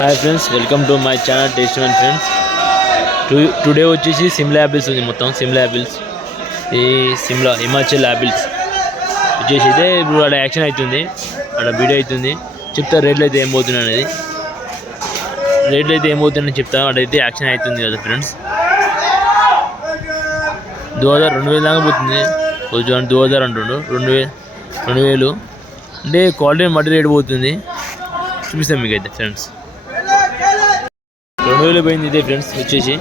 Hi friends welcome to my channel taste and friends to- today వచ్చేసి Shimla apples ఉంది మొత్తం Shimla apples ఈ Shimla Himachal apples వచ్చేసి అయితే ఇప్పుడు అక్కడ యాక్షన్ అవుతుంది అక్కడ వీడియో అవుతుంది చెప్తా రేట్లు అయితే ఏం పోతుంది అనేది. రేట్లు అయితే ఏం పోతుందని చెప్తా అక్కడైతే యాక్షన్ అవుతుంది కదా ఫ్రెండ్స్ దో హజార్ రెండు వేలు దాకా పోతుంది. కొంచెం దో హజార్ అంటుండు రెండు వే రెండు వేలు. అంటే క్వాలిటీ మట్టి రేటు పోతుంది. చూపిస్తాం మీకు అయితే ఫ్రెండ్స్ రెండు వేలు పోయింది ఇదే ఫ్రెండ్స్ వచ్చేసి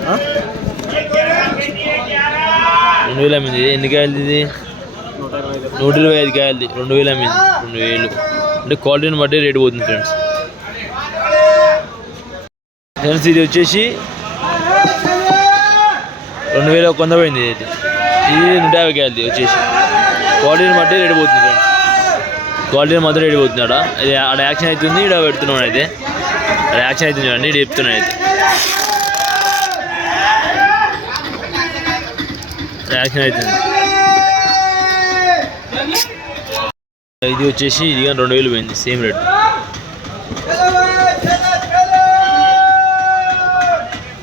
రెండు వేలు అమ్మింది ఇది ఎన్ని కాయలు ఇది నూట ఇరవై ఐదు కాయలది రెండు వేలు అమ్మింది రెండు వేలు అంటే క్వాలిటీని బట్టి రేటు పోతుంది ఫ్రెండ్స్ ఫ్రెండ్స్ ఇది వచ్చేసి రెండు వేల కొంద పోయింది ఇది ఇది నూట యాభై కాయలది వచ్చేసి క్వాలిటీని బట్టి రేటు పోతుంది ఫ్రెండ్స్ క్వాలిటీని మాత్రం రేటు పోతుంది ఆడ ఇది ఆడ యాక్షన్ అవుతుంది ఇక్కడ పెడుతున్నాడు అయితే యాక్షన్ అవుతుంది చూడండి ఇక్కడ చెప్తున్నాడు అయితే యాక్షన్ అవుతుంది ఇది వచ్చేసి ఇది కానీ రెండు వేలు పోయింది సేమ్ రేట్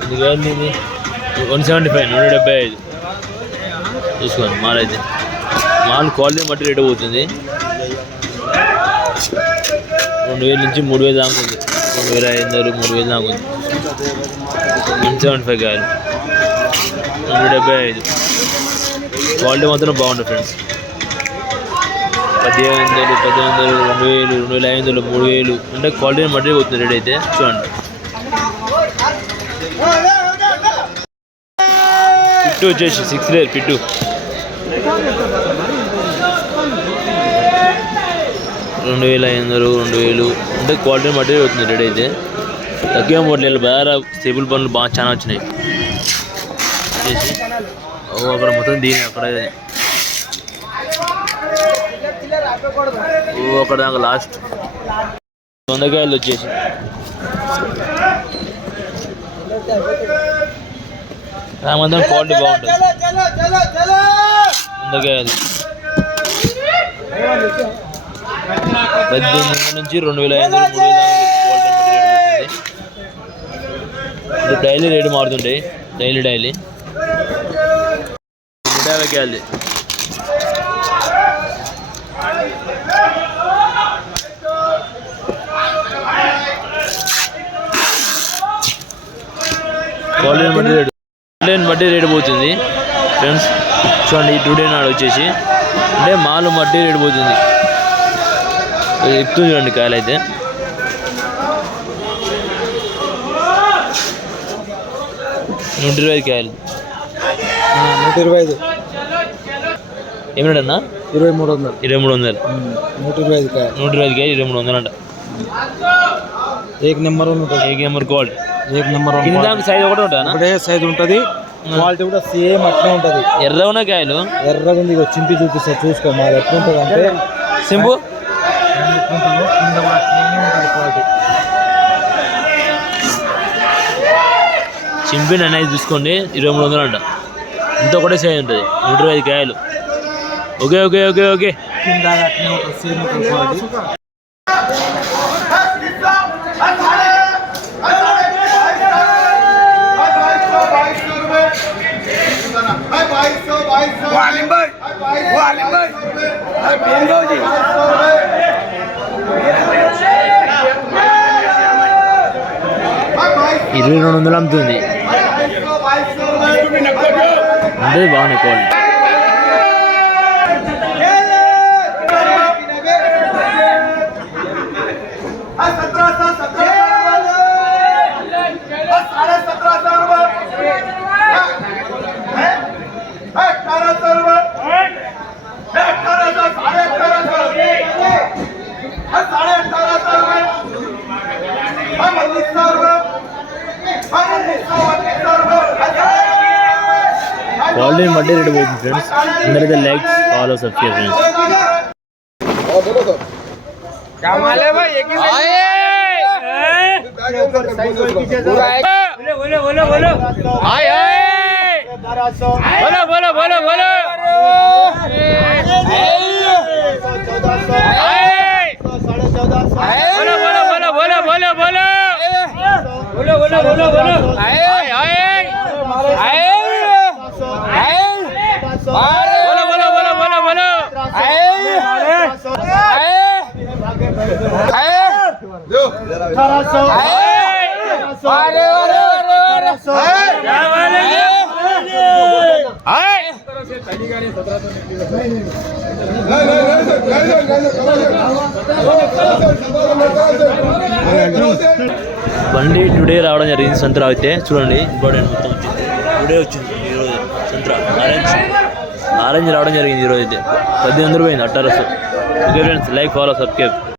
ఇది కానీ ఇది వన్ సెవెంటీ ఫైవ్ నూట డెబ్బై ఐదు. చూసుకోండి మాల్ అయితే. మాల్ క్వాలిటీ బట్టి రేట్ పోతుంది. రెండు వేల నుంచి మూడు వేలు దాకా ఉంది. రెండు వేల ఐదు వందలు మూడు వేలు దాకా ఉంది. సెవెంటీ ఫైవ్ కాయలు నూట డెబ్బై ఐదు. క్వాలిటీ మాత్రం బాగుంటుంది ఫ్రెండ్స్ పదిహేను వందలు పదిహేను వందలు రెండు వేలు రెండు వేల ఐదు వందలు మూడు వేలు. అంటే క్వాలిటీని బట్టి పోతుంది రేట్ అయితే. చూడండి. పిట్టు వచ్చేసి సిక్స్ లేయర్ పిట్టు. రెండు వేల ఐదు వందలు రెండు వేలు. అంటే క్వాలిటీని బట్టి పోతుంది రేట్ అయితే. తక్కువ పోట్లేదు బాగా స్టేబుల్ పనులు బాగా చాలా వచ్చినాయి. వచ్చేసి అక్కడ మొత్తం దీని అక్కడ అక్కడ దాకా లాస్ట్ వందకాయలు వచ్చేసి. రామందరం క్వాలిటీ బాగుంటుంది. వందకాయలు పద్దెనిమిది నుంచి రెండు వేల ఐదు వందలు మూడు వేల డైలీ రేటు మారుతుంటాయి డైలీ డైలీ. నూట యాభై కాయలు క్వాలిటీని బట్టి రేటు బట్టి రేటు పోతుంది. ఫ్రెండ్స్ చూడండి ఈ టుడే నాడు వచ్చేసి అంటే మాలు బట్టి రేటు పోతుంది. ఎక్కువ చూడండి కాయలు అయితే నూట ఇరవై ఐదు కాయలు నూట ఇరవై ఐదు. ఏమిటన్నా ఇరవై మూడు వందలు. ఇరవై మూడు వందలు. నూట ఇరవై ఐదు కాయ నూట ఇరవై ఐదు కాయలు ఇరవై మూడు వందలు అంట ఏక్ నెంబర్ ఉంటుంది. A number quality. Ek number కింద సైజ్ ఒకటి ఉంటానా ఒకటే సైజ్ ఉంటుంది. క్వాలిటీ కూడా సేమ్ అట్లే ఉంటుంది. ఎర్ర ఉన్న కాయలు? ఎర్రగా ఉంది చింపి చూపిస్తా చూసుకో మాది ఎట్లుంటుంది అంటే సింపు కింద కూడా ఉంటుంది క్వాలిటీ చింపిన్ అనేది తీసుకోండి ఇరవై మూడు వందలు అంట. ఇంత ఒకటే సైజ్ ఉంటుంది నూట ఇరవై ఐదు కాయలు. Okay okay okay okay. ఇరవై రెండు వందలు అమ్ముతుంది. అంటే బాగున్నాయి క్వాలిటీని బట్టి రేటు పోతుంది ఫ్రెండ్స్ అందరైతే లైక్ ఫాలో సబ్స్క్రైబ్ ఫ్రెండ్స్ कमाले भाई एक ही बोलो बोलो बोलो हाय हाय बोलो बोलो बोलो बोलो हाय बोलो बोलो बोलो बोलो बोलो बोलो బండి టుడే రావడం జరిగింది సంత్రా అయితే. చూడండి ఇంపార్టెంట్ మొత్తం వచ్చింది. టుడే వచ్చింది ఈరోజు సంత్రా. ఆరెంజ్ ఆరెంజ్ రావడం జరిగింది ఈరోజు అయితే. పద్దెనిమిది వందలు పోయింది అట్టారసు okay friends like follow subscribe